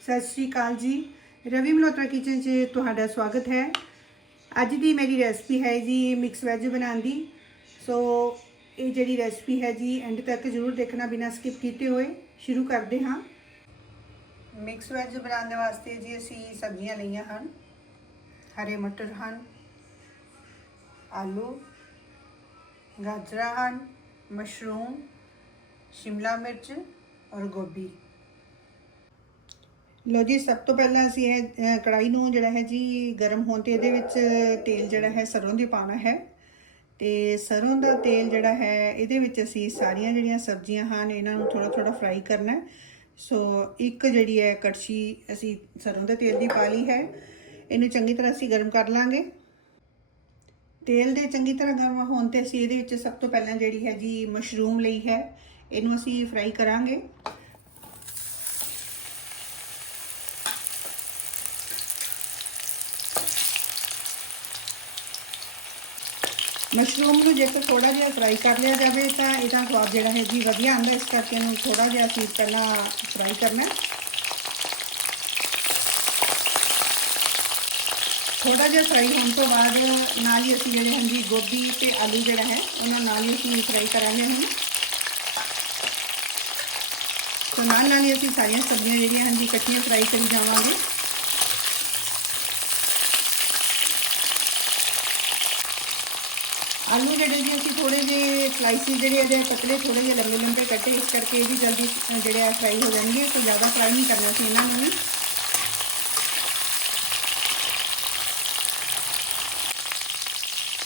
ਸਤਿ ਸ਼੍ਰੀ ਅਕਾਲ ਜੀ। ਰਵੀ ਮਲਹੋਤਰਾ ਕਿਚਨ 'ਚ ਤੁਹਾਡਾ ਸਵਾਗਤ ਹੈ। ਅੱਜ ਦੀ ਮੇਰੀ ਰੈਸਪੀ ਹੈ ਜੀ ਮਿਕਸ ਵੈਜ ਬਣਾਉਣ ਦੀ। ਸੋ ਇਹ ਜਿਹੜੀ ਰੈਸਪੀ ਹੈ ਜੀ ਐਂਡ ਤੱਕ ਜ਼ਰੂਰ ਦੇਖਣਾ ਬਿਨਾਂ ਸਕਿਪ ਕੀਤੇ ਹੋਏ। ਸ਼ੁਰੂ ਕਰਦੇ ਹਾਂ। ਮਿਕਸ ਵੈਜ ਬਣਾਉਣ ਦੇ ਵਾਸਤੇ ਜੀ ਅਸੀਂ ਸਬਜ਼ੀਆਂ ਲਈਆਂ ਹਨ। ਹਰੇ ਮਟਰ ਹਨ, ਆਲੂ, ਗਾਜਰਾਂ ਹਨ, ਮਸ਼ਰੂਮ, ਸ਼ਿਮਲਾ ਮਿਰਚ ਔਰ ਗੋਭੀ। ਲੋ ਜੀ ਸਭ ਤੋਂ ਪਹਿਲਾਂ ਅਸੀਂ ਇਹ ਅ, ਕੜਾਈ ਨੂੰ ਜਿਹੜਾ ਹੈ ਜੀ ਗਰਮ ਹੋਣ ਤੇ ਇਹਦੇ ਵਿੱਚ ਤੇਲ ਜਿਹੜਾ ਹੈ ਸਰੋਂ ਦੀ ਪਾਉਣਾ ਹੈ। ਤੇ ਸਰੋਂ ਦਾ ਤੇਲ ਜਿਹੜਾ ਹੈ ਇਹਦੇ ਵਿੱਚ ਅਸੀਂ ਸਾਰੀਆਂ ਜਿਹੜੀਆਂ ਸਬਜ਼ੀਆਂ ਹਨ ਇਹਨਾਂ ਨੂੰ ਥੋੜਾ ਥੋੜਾ ਫਰਾਈ ਕਰਨਾ ਹੈ। ਸੋ ਇੱਕ ਜਿਹੜੀ ਹੈ ਕੜਛੀ ਅਸੀਂ ਸਰੋਂ ਦੇ ਤੇਲ ਦੀ ਪਾ ਲਈ ਹੈ। ਇਹਨੂੰ ਚੰਗੀ ਤਰ੍ਹਾਂ ਅਸੀਂ ਗਰਮ ਕਰ ਲਾਂਗੇ। ਤੇਲ ਦੇ ਚੰਗੀ ਤਰ੍ਹਾਂ ਗਰਮ ਹੋਣ ਤੇ ਅਸੀਂ ਇਹਦੇ ਵਿੱਚ ਸਭ ਤੋਂ ਪਹਿਲਾਂ ਜਿਹੜੀ ਹੈ ਜੀ ਮਸ਼ਰੂਮ ਲਈ ਹੈ ਇਹਨੂੰ ਅਸੀਂ ਫਰਾਈ ਕਰਾਂਗੇ। ਮਸ਼ਰੂਮ ਨੂੰ ਜੇਕਰ ਥੋੜਾ ਜਿਹਾ ਫਰਾਈ ਕਰ ਲਿਆ ਜਾਵੇ ਤਾਂ ਇਹਦਾ ਸਵਾਦ ਜਿਹੜਾ ਹੈ ਜੀ ਵਧੀਆ ਆਉਂਦਾ ਇਸ ਕਰਕੇ ਇਹਨੂੰ ਥੋੜਾ ਜਿਹਾ ਅਸੀਂ ਪਹਿਲਾਂ ਫਰਾਈ ਕਰਨਾ ਹੈ। ਥੋੜਾ ਜਿਹਾ ਫਰਾਈ ਹੋਣ ਤੋਂ ਬਾਅਦ ਨਾਲ ਹੀ ਅਸੀਂ ਜਿਹੜੇ ਹਨ ਜੀ ਗੋਭੀ ਤੇ ਆਲੂ ਜਿਹੜਾ ਹੈ, ਉਹਨਾਂ ਨਾਲ ਹੀ ਅਸੀਂ ਫਰਾਈ ਕਰਾਂਗੇ ਹੁਣ। ਸੋ ਨਾਲ ਨਾਲ ਹੀ ਅਸੀਂ ਸਾਰੀਆਂ ਸਬਜ਼ੀਆਂ ਜਿਹੜੀਆਂ ਹਨ ਜੀ ਇਕੱਠੀਆਂ ਫਰਾਈ ਕਰੀ ਜਾਵਾਂਗੇ। ਆਲੂ ਜਿਹੜੇ ਜੀ, ਅਸੀਂ ਥੋੜੇ ਜਿਹੇ ਸਲਾਈਸਿਸ ਜਿਹੜੇ ਇਹਦੇ ਪਤਲੇ ਥੋੜੇ ਜਿਹੇ ਲੰਬੇ ਲੰਬੇ ਕੱਟੇ, ਇਸ ਕਰਕੇ ਇਹ ਵੀ ਜਲਦੀ ਜਿਹੜੇ ਆ ਫਰਾਈ ਹੋ ਜਾਣਗੇ ਕੋਈ ਜ਼ਿਆਦਾ ਫਰਾਈ ਨਹੀਂ ਕਰਨਾ ਸੀ ਇਹਨਾਂ ਨੂੰ।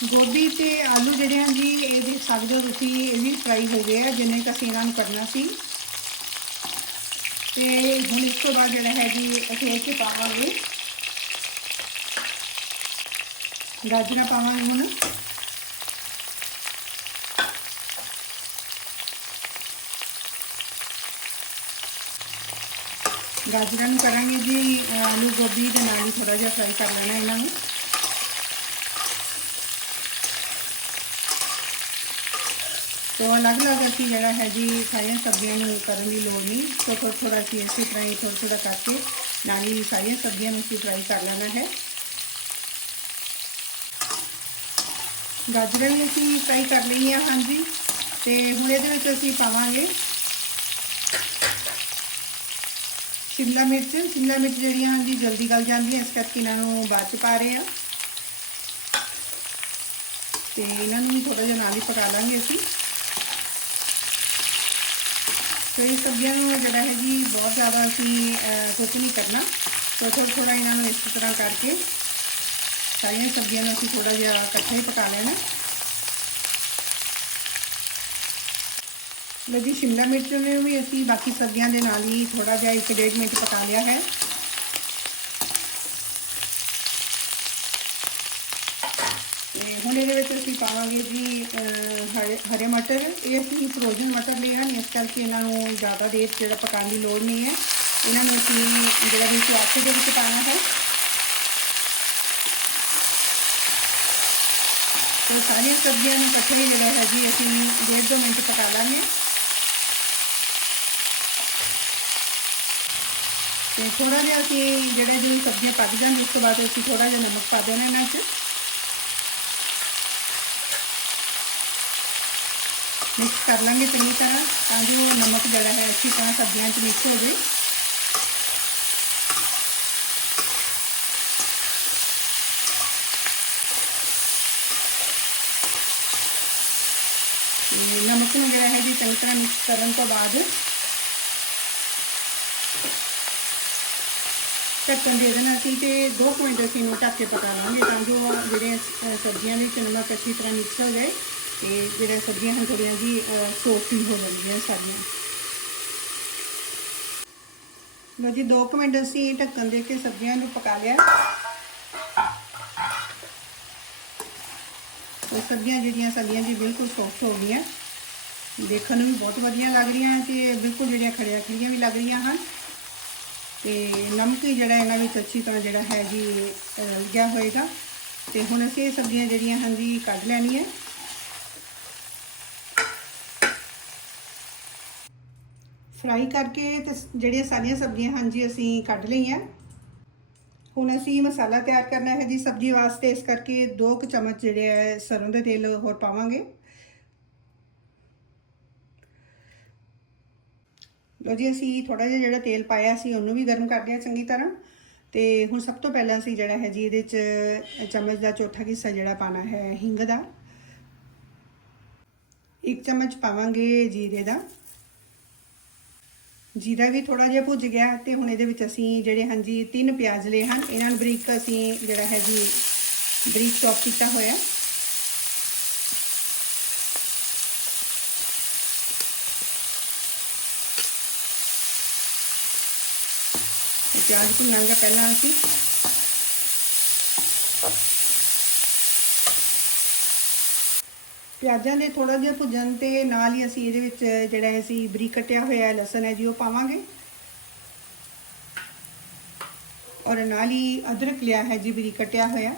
ਗੋਭੀ ਤੇ ਆਲੂ ਜਿਹੜੇ ਹਨ ਜੀ, ਇਹ ਦੇਖ ਸਕਦੇ ਹੋ ਤੁਸੀਂ, ਇਹ ਵੀ ਫਰਾਈ ਹੋ ਗਏ ਆ, ਜਿੰਨੇ ਕੁ ਅਸੀਂ ਇਹਨਾਂ ਨੂੰ ਕਰਨਾ ਸੀ। ਤੇ ਹੁਣ ਇਸ ਤੋਂ ਬਾਅਦ ਜਿਹੜਾ ਹੈ ਜੀ, ਅਸੀਂ ਇਹ 'ਚ ਪਾਵਾਂਗੇ। ਗਾਜਰਾਂ ਪਾਵਾਂਗੇ ਹੁਣ। ਗਾਜਰਾਂ ਨੂੰ ਕਰਾਂਗੇ ਜੀ ਅ, ਆਲੂ ਗੋਭੀ ਦੇ ਨਾਲ ਹੀ ਥੋੜਾ ਜਿਹਾ ਫਰਾਈ ਕਰ ਲੈਣਾ ਇਹਨਾਂ ਨੂੰ ਤੋ ਅਲੱਗ-ਅਲੱਗ ਅਸੀਂ ਜਿਹੜਾ ਹੈ ਜੀ ਸਾਰੀਆਂ ਸਬਜ਼ੀਆਂ ਨੂੰ ਕਰਨ ਦੀ ਲੋੜ ਨਹੀਂ ਸੋ ਥੋੜਾ ਥੋੜਾ ਅਸੀਂ ਇਸੇ ਤਰ੍ਹਾਂ ਹੀ ਥੋੜਾ ਥੋੜਾ ਕਰਕੇ ਨਾਲ ਹੀ ਸਾਰੀਆਂ ਸਬਜ਼ੀਆਂ ਨੂੰ ਅਸੀਂ ਫਰਾਈ ਕਰ ਲੈਣਾ ਹੈ ਗਾਜਰਾਂ ਵੀ ਅਸੀਂ ਫਰਾਈ ਕਰ ਲਈਆਂ ਹਾਂਜੀ ਤੇ ਹੁਣ ਇਹਦੇ ਵਿੱਚ ਅਸੀਂ ਪਾਵਾਂਗੇ ਸ਼ਿਮਲਾ ਮਿਰਚ ਸ਼ਿਮਲਾ ਮਿਰਚ ਜਿਹੜੀਆਂ ਹਨ ਜੀ ਜਲਦੀ ਗਲ ਜਾਂਦੀਆਂ, ਇਸ ਕਰਕੇ ਇਹਨਾਂ ਨੂੰ ਬਾਅਦ ਚ ਪਾ ਰਹੇ ਆ। ਤੇ ਇਹਨਾਂ ਨੂੰ ਵੀ ਥੋੜਾ ਜਿਹਾ ਨਾਲ ਹੀ ਪਕਾ ਲਾਂਗੇ ਅਸੀਂ। ਤੇ ਇਹ ਸਬਜ਼ੀਆਂ ਨੂੰ ਜਿਹੜਾ ਹੈ ਜੀ ਬਹੁਤ ਜ਼ਿਆਦਾ ਅਸੀਂ ਕੁਕ ਨਹੀਂ ਕਰਨਾ। ਸੋ ਥੋੜਾ ਥੋੜਾ ਇਹਨਾਂ ਨੂੰ ਇਸ ਤਰ੍ਹਾਂ ਕਰਕੇ ਸਾਰੀਆਂ ਸਬਜ਼ੀਆਂ ਨੂੰ ਅਸੀਂ ਥੋੜਾ ਜਿਹਾ ਇਕੱਠਾ ਹੀ ਪਕਾ ਲੈਣਾ। ਲੋ ਜੀ ਸ਼ਿਮਲਾ ਮਿਰਚ ਨੂੰ ਵੀ ਅਸੀਂ ਬਾਕੀ ਸਬਜ਼ੀਆਂ ਦੇ ਨਾਲ ਹੀ ਥੋੜਾ ਜਿਹਾ 1.5 ਮਿੰਟ ਪਕਾ ਲਿਆ ਹੈ ਤੇ ਹੁਣ ਇਹਦੇ ਵਿੱਚ ਅਸੀਂ ਪਾਵਾਂਗੇ ਜੀ ਅਹ, ਹਰੇ ਹਰੇ ਮਟਰ ਇਹ ਅਸੀਂ ਫਰੋਜ਼ਨ ਮਟਰ ਲਏ ਹਨ ਇਸ ਕਰਕੇ ਇਹਨਾਂ ਨੂੰ ਜ਼ਿਆਦਾ ਦੇਰ ਜਿਹੜਾ ਪਕਾਉਣ ਦੀ ਲੋੜ ਨਹੀਂ ਹੈ ਇਹਨਾਂ ਨੂੰ ਅਸੀਂ ਜਿਹੜਾ ਵਿੱਚ ਆਟੇ ਦੇ ਵਿੱਚ ਪਾਣਾ ਹੈ ਤੇ ਸਾਰੀਆਂ ਸਬਜ਼ੀਆਂ ਨੂੰ ਇਕੱਠੇ ਹੀ ਜਿਹੜਾ ਹੈ ਜੀ ਅਸੀਂ ਡੇਢ ਦੋ ਮਿੰਟ ਪਕਾ ਲਾਂਗੇ ਤੇ ਥੋੜਾ ਜਿਹਾ ਅਸੀਂ ਜਿਹੜੇ ਜਿਹੜੀ ਸਬਜ਼ੀਆਂ ਪੱਕ ਜਾਣ, ਉਸ ਤੋਂ ਬਾਅਦ ਅਸੀਂ ਥੋੜਾ ਜਿਹਾ ਨਮਕ ਪਾ ਦੇਣਾ ਇਹਨਾਂ 'ਚ। ਮਿਕਸ ਕਰ ਲਾਂਗੇ ਚੰਗੀ ਤਰ੍ਹਾਂ, ਤਾਂ ਜੋ ਨਮਕ ਜਿਹੜਾ ਹੈ ਅੱਛੀ ਤਰ੍ਹਾਂ ਸਬਜ਼ੀਆਂ 'ਚ ਮਿਕਸ ਹੋ ਜਾਏ। ਤੇ ਨਮਕ ਨੂੰ ਜਿਹੜਾ ਹੈ ਜੀ ਚੰਗੀ ਤਰ੍ਹਾਂ ਮਿਕਸ ਕਰਨ ਤੋਂ ਬਾਅਦ ਢੱਕਣ ਦੇ ਦੇਣਾ ਸੀ ਤੇ 2 ਮਿੰਟ ਅਸੀਂ ਇਹਨੂੰ ਢੱਕ ਕੇ ਪਕਾ ਲਾਂਗੇ ਤਾਂ ਜੋ ਜਿਹੜੀਆਂ ਸਬਜ਼ੀਆਂ ਵਿੱਚ ਨਮਕ ਅੱਛੀ ਤਰ੍ਹਾਂ ਮਿਕਸ ਹੋ ਜਾਏ ਤੇ ਜਿਹੜੇ ਸਬਜ਼ੀਆਂ ਹਨ ਥੋੜ੍ਹੀਆਂ ਜੀ ਸੌਫਟ ਵੀ ਹੋ ਜਾਂਦੀਆਂ ਸਾਰੀਆਂ। ਲੋ ਜੀ 2 ਮਿੰਟ ਅਸੀਂ ਢੱਕਣ ਦੇ ਕੇ ਸਬਜ਼ੀਆਂ ਨੂੰ ਪਕਾ ਲਿਆ। ਉਹ ਸਬਜ਼ੀਆਂ ਜਿਹੜੀਆਂ ਸਾਡੀਆਂ ਜੀ ਬਿਲਕੁਲ ਸੌਫਟ ਹੋ ਗਈਆਂ। ਦੇਖਣ ਨੂੰ ਵੀ ਬਹੁਤ ਵਧੀਆ ਲੱਗ ਰਹੀਆਂ ਤੇ ਬਿਲਕੁਲ ਜਿਹੜੀਆਂ ਖੜੀਆਂ ਖੜੀਆਂ ਵੀ ਲੱਗ ਰਹੀਆਂ ਹਨ। ਤੇ ਨਮਕ ਹੀ ਜਿਹੜਾ ਇਹਨਾਂ ਵਿੱਚ ਅੱਛੀ ਤਰ੍ਹਾਂ ਜਿਹੜਾ ਹੈ ਜੀ ਰਲ ਗਿਆ ਹੋਏਗਾ। ਤੇ ਹੁਣ ਅਸੀਂ ਇਹ ਸਬਜ਼ੀਆਂ ਜਿਹੜੀਆਂ ਹਨ ਜੀ, ਕੱਢ ਲੈਣੀਆਂ। ਫਰਾਈ ਕਰਕੇ ਤੇ ਜਿਹੜੀਆਂ ਸਾਰੀਆਂ ਸਬਜ਼ੀਆਂ ਹਨ ਜੀ, ਅਸੀਂ ਕੱਢ ਲਈਆਂ। ਹੁਣ ਅਸੀਂ ਮਸਾਲਾ ਤਿਆਰ ਕਰਨਾ ਹੈ ਜੀ, ਸਬਜ਼ੀ ਵਾਸਤੇ। ਇਸ ਕਰਕੇ 2 ਕੁ ਚਮਚ ਜਿਹੜੇ ਹੈ, ਸਰੋਂ ਦੇ ਤੇਲ ਹੋਰ ਪਾਵਾਂਗੇ। ਲੋ ਜੀ, ਅਸੀਂ ਥੋੜਾ ਜਿਹਾ ਜਿਹੜਾ ਤੇਲ ਪਾਇਆ ਸੀ, ਉਹਨੂੰ ਵੀ ਗਰਮ ਕਰਦੇ ਹਾਂ ਚੰਗੀ ਤਰ੍ਹਾਂ। ਤੇ ਹੁਣ ਸਭ ਤੋਂ ਪਹਿਲਾਂ ਅਸੀਂ ਜਿਹੜਾ ਹੈ ਜੀ, ਇਹਦੇ ਚ ਚਮਚ ਦਾ ਚੌਥਾ ਹਿੱਸਾ ਜਿਹੜਾ ਪਾਣਾ ਹੈ, ਹਿੰਗ ਦਾ। ਇੱਕ ਚਮਚ ਪਾਵਾਂਗੇ ਜੀਰੇ ਦਾ। ਜੀਰਾ ਵੀ ਥੋੜਾ ਜਿਹਾ ਭੁੱਜ ਗਿਆ ਤੇ ਹੁਣ ਇਹਦੇ ਵਿੱਚ ਅਸੀਂ ਜਿਹੜੇ ਹਾਂਜੀ, ਤਿੰਨ ਪਿਆਜ਼ ਲਏ ਹਨ। ਇਹਨਾਂ ਨੂੰ ਬਰੀਕ ਅਸੀਂ ਜਿਹੜਾ ਹੈ ਜੀ, ਬਰੀਕ ਚੌਪ ਕੀਤਾ ਹੋਇਆ। ਪਿਆਜ਼ ਭੁੰਨਾਂਗੇ ਪਹਿਲਾਂ ਅਸੀਂ। ਪਿਆਜ਼ਾਂ ਦੇ ਥੋੜਾ ਜਿਹਾ ਭੁੱਜਣ ਤੇ ਨਾਲ ਹੀ ਅਸੀਂ ਇਹਦੇ ਵਿੱਚ ਜਿਹੜਾ ਅਸੀਂ ਬਰੀਕ ਕੱਟਿਆ ਹੋਇਆ ਲਸਣ ਹੈ ਜੀ, ਉਹ ਪਾਵਾਂਗੇ। ਔਰ ਨਾਲ ਹੀ ਅਦਰਕ ਲਿਆ ਹੈ ਜੀ, ਬਰੀਕ ਕੱਟਿਆ ਹੋਇਆ।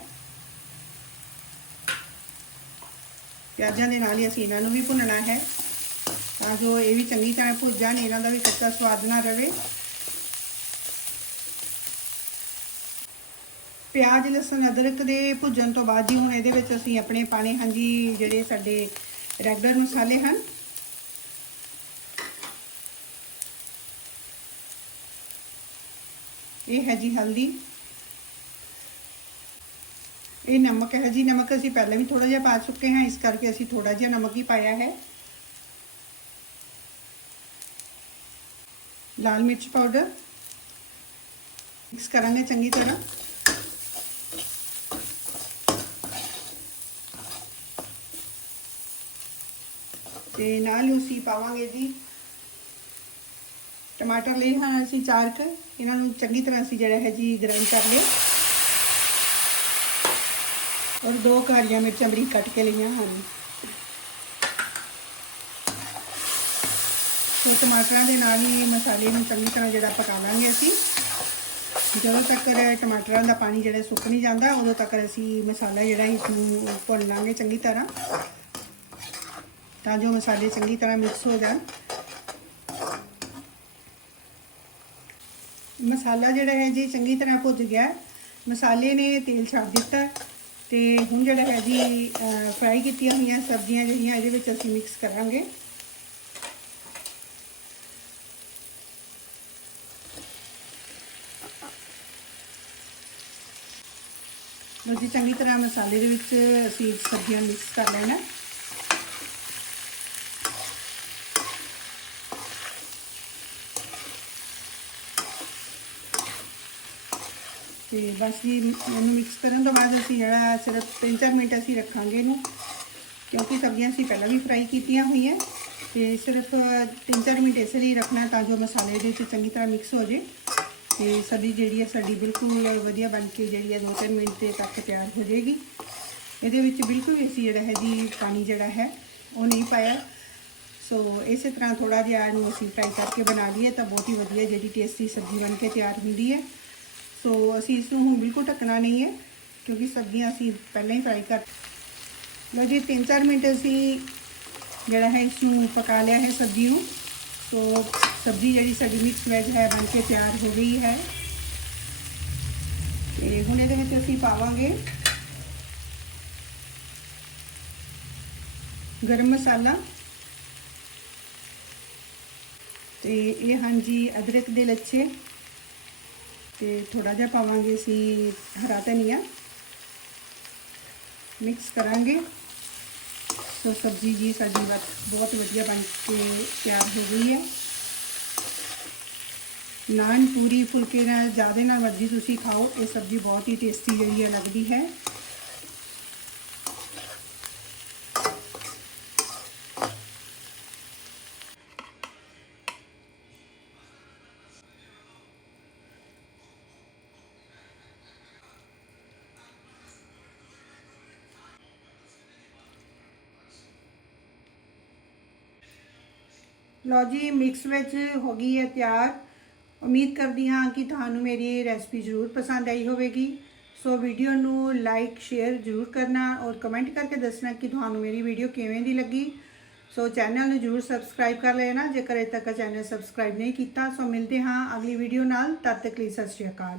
ਪਿਆਜ਼ਾਂ ਦੇ ਨਾਲ ਹੀ ਅਸੀਂ ਇਹਨਾਂ ਨੂੰ ਵੀ ਭੁੰਨਣਾ ਹੈ, ਤਾਂ ਜੋ ਇਹ ਵੀ ਚੰਗੀ ਤਰ੍ਹਾਂ ਭੁੱਜ ਜਾਣ, ਇਹਨਾਂ ਦਾ ਵੀ ਕੱਚਾ ਸਵਾਦ ਨਾ ਰਵੇ। ਪਿਆਜ਼, ਲਸਣ, ਅਦਰਕ ਦੇ ਭੁੱਜਣ ਤੋਂ ਬਾਅਦ ਜੀ ਹੁਣ ਇਹਦੇ ਵਿੱਚ ਅਸੀਂ ਆਪਣੇ ਪਾਣੇ ਹਾਂ ਜੀ ਜਿਹੜੇ ਸਾਡੇ ਰੈਗੂਲਰ ਮਸਾਲੇ ਹਨ। ਇਹ ਹੈ ਜੀ ਹਲਦੀ। ਇਹ ਨਮਕ ਹੈ ਜੀ, ਨਮਕ ਅਸੀਂ ਪਹਿਲਾਂ ਵੀ ਥੋੜਾ ਜਿਹਾ ਪਾ ਚੁੱਕੇ ਹਾਂ, ਇਸ ਕਰਕੇ ਅਸੀਂ ਥੋੜਾ ਜਿਹਾ ਨਮਕ ਹੀ ਪਾਇਆ ਹੈ। ਲਾਲ ਮਿਰਚ ਪਾਊਡਰ। ਮਿਕਸ ਕਰਾਂਗੇ ਚੰਗੀ ਤਰ੍ਹਾਂ। ਤੇ ਨਾਲ ਹੀ ਅਸੀਂ ਪਾਵਾਂਗੇ ਜੀ। ਟਮਾਟਰ ਲਏ ਹਨ ਅਸੀਂ ਚਾਰ ਕ। ਇਹਨਾਂ ਨੂੰ ਚੰਗੀ ਤਰ੍ਹਾਂ ਅਸੀਂ ਜਿਹੜਾ ਹੈ ਜੀ ਗ੍ਰਾਈਂਡ ਕਰ ਲਏ। ਔਰ ਦੋ ਕਾਰੀਆਂ ਮਿਰਚਾਂ ਬਰੀਕ ਕੱਟ ਕੇ ਲਈਆਂ ਹਨ। ਤੇ ਟਮਾਟਰਾਂ ਦੇ ਨਾਲ ਹੀ ਮਸਾਲੇ ਨੂੰ ਚੰਗੀ ਤਰ੍ਹਾਂ ਜਿਹੜਾ ਪਕਾ ਲਾਂਗੇ ਅਸੀਂ। ਜਦੋਂ ਤੱਕ ਟਮਾਟਰਾਂ ਦਾ ਪਾਣੀ ਜਿਹੜਾ ਸੁੱਕ ਨਹੀਂ ਜਾਂਦਾ, ਉਦੋਂ ਤੱਕ ਅਸੀਂ ਮਸਾਲਾ ਜਿਹੜਾ ਇਸ ਨੂੰ ਭੁੰਨ ਲਾਂਗੇ ਚੰਗੀ ਤਰ੍ਹਾਂ। ਤਾਂ ਜੋ ਮਸਾਲੇ ਚੰਗੀ ਤਰ੍ਹਾਂ ਮਿਕਸ ਹੋ ਜਾਣ। ਮਸਾਲਾ ਜਿਹੜਾ ਹੈ ਜੀ, ਚੰਗੀ ਤਰ੍ਹਾਂ ਭੁੱਜ ਗਿਆ। ਮਸਾਲੇ ਨੇ ਤੇਲ ਛੱਡ ਦਿੱਤਾ ਤੇ ਹੁਣ ਜਿਹੜਾ ਹੈ ਜੀ ਫਰਾਈ ਕੀਤੀਆਂ ਹੋਈਆਂ ਸਬਜ਼ੀਆਂ ਜਿਹੜੀਆਂ ਇਹਦੇ ਵਿੱਚ ਅਸੀਂ ਮਿਕਸ ਕਰਾਂਗੇ। ਲੋ ਜੀ, ਚੰਗੀ ਤਰ੍ਹਾਂ ਮਸਾਲੇ ਦੇ ਵਿੱਚ ਅਸੀਂ ਸਬਜ਼ੀਆਂ ਮਿਕਸ ਕਰ ਲੈਣਾ। ਤੇ ਬਸ ਜੀ, ਇਹਨੂੰ ਮਿਕਸ ਕਰਨ ਤੋਂ ਬਾਅਦ ਅਸੀਂ ਜਿਹੜਾ ਸਿਰਫ 3-4 ਮਿੰਟ ਅਸੀਂ ਰੱਖਾਂਗੇ ਇਹਨੂੰ, ਕਿਉਂਕਿ ਸਬਜ਼ੀਆਂ ਅਸੀਂ ਪਹਿਲਾਂ ਵੀ ਫਰਾਈ ਕੀਤੀਆਂ ਹੋਈਆਂ, ਤੇ ਸਿਰਫ 3-4 ਮਿੰਟ ਇਸ ਲਈ ਰੱਖਣਾ ਤਾਂ ਜੋ ਮਸਾਲੇ ਦੇ ਵਿੱਚ ਚੰਗੀ ਤਰ੍ਹਾਂ ਮਿਕਸ ਹੋ ਜੇ ਤੇ ਸਬਜ਼ੀ ਜਿਹੜੀ ਹੈ ਸਾਡੀ ਬਿਲਕੁਲ ਵਧੀਆ ਬਣ ਕੇ ਜਿਹੜੀ ਹੈ 2-3 ਮਿੰਟ ਦੇ ਤੱਕ ਤਿਆਰ ਹੋ ਜਾਏਗੀ। ਇਹਦੇ ਵਿੱਚ ਬਿਲਕੁਲ ਵੀ ਅਸੀਂ ਜਿਹੜਾ ਹੈ ਜੀ, ਪਾਣੀ ਜਿਹੜਾ ਹੈ, ਉਹ ਨਹੀਂ ਪਾਇਆ। ਸੋ ਇਸੇ ਤਰ੍ਹਾਂ ਥੋੜਾ ਜਿਹਾ ਇਹਨੂੰ ਅਸੀਂ ਫਰਾਈ ਕਰਕੇ ਬਣਾ ਲਈਏ ਤਾਂ ਬਹੁਤ ਹੀ ਵਧੀਆ ਜਿਹੜੀ ਟੇਸਟੀ ਸਬਜ਼ੀ ਬਣ ਕੇ ਤਿਆਰ ਹੁੰਦੀ ਹੈ। ਸੋ ਅਸੀਂ ਇਸ ਨੂੰ ਹੁਣ ਬਿਲਕੁਲ ਢੱਕਣਾ ਨਹੀਂ ਹੈ, ਕਿਉਂਕਿ ਸਬਜ਼ੀਆਂ ਅਸੀਂ ਪਹਿਲਾਂ ਹੀ ਫਰਾਈ ਕਰ ਲਓ ਜੀ 3-4 ਮਿੰਟ ਅਸੀਂ ਜਿਹੜਾ ਹੈ ਇਸ ਨੂੰ ਪਕਾ ਲਿਆ ਹੈ ਸਬਜ਼ੀ ਨੂੰ। ਸੋ ਸਬਜ਼ੀ ਜਿਹੜੀ ਸਾਡੀ ਮਿਕਸ ਵੈਜ ਹੈ, ਬਣ ਕੇ ਤਿਆਰ ਹੋ ਗਈ ਹੈ। ਤੇ ਹੁਣ ਇਹਦੇ ਵਿੱਚ ਅਸੀਂ ਪਾਵਾਂਗੇ ਗਰਮ ਮਸਾਲਾ। ਤੇ ਇਹ ਹਾਂਜੀ ਅਦਰਕ ਦੇ ਲੱਛੇ। ਤੇ ਥੋੜਾ ਜਿਹਾ ਪਾਵਾਂਗੇ ਅਸੀਂ ਹਰਾ ਧਨੀਆ ਮਿਕਸ ਕਰਾਂਗੇ ਸੋ ਸਬਜ਼ੀ ਜੀ ਸਾਡੀ ਬਹੁਤ ਵਧੀਆ ਬਣ ਕੇ ਤਿਆਰ ਹੋ ਗਈ ਹੈ ਨਾਨ ਪੂਰੀ ਫੁਲਕੇ ਨਾਲ ਜ਼ਿਆਦਾ ਨਾਲ ਮਰਜ਼ੀ ਤੁਸੀਂ ਖਾਓ ਇਹ ਸਬਜ਼ੀ ਬਹੁਤ ਹੀ ਟੇਸਟੀ ਜਿਹੜੀ ਹੈ ਲੱਗਦੀ ਹੈ ਲਓ ਜੀ ਮਿਕਸ ਵਿੱਚ ਹੋ ਗਈ ਹੈ ਤਿਆਰ। ਉਮੀਦ ਕਰਦੀ ਹਾਂ ਕਿ ਤੁਹਾਨੂੰ ਮੇਰੀ ਇਹ ਰੈਸਪੀ ਜ਼ਰੂਰ ਪਸੰਦ ਆਈ ਹੋਵੇਗੀ। ਸੋ ਵੀਡੀਓ ਨੂੰ ਲਾਈਕ ਸ਼ੇਅਰ ਜ਼ਰੂਰ ਕਰਨਾ ਔਰ ਕਮੈਂਟ ਕਰਕੇ ਦੱਸਣਾ ਕਿ ਤੁਹਾਨੂੰ ਮੇਰੀ ਵੀਡੀਓ ਕਿਵੇਂ ਦੀ ਲੱਗੀ। ਸੋ ਚੈਨਲ ਨੂੰ ਜਰੂਰ ਸਬਸਕ੍ਰਾਈਬ ਕਰ ਲੈਣਾ, ਜੇਕਰ ਅਜੇ ਤੱਕ ਚੈਨਲ ਸਬਸਕ੍ਰਾਈਬ ਨਹੀਂ ਕੀਤਾ, ਸੋ ਮਿਲਦੇ ਹਾਂ ਅਗਲੀ ਵੀਡੀਓ ਨਾਲ। ਤਦ ਤੱਕ ਲਈ ਸਤਿ ਸ਼੍ਰੀ ਅਕਾਲ।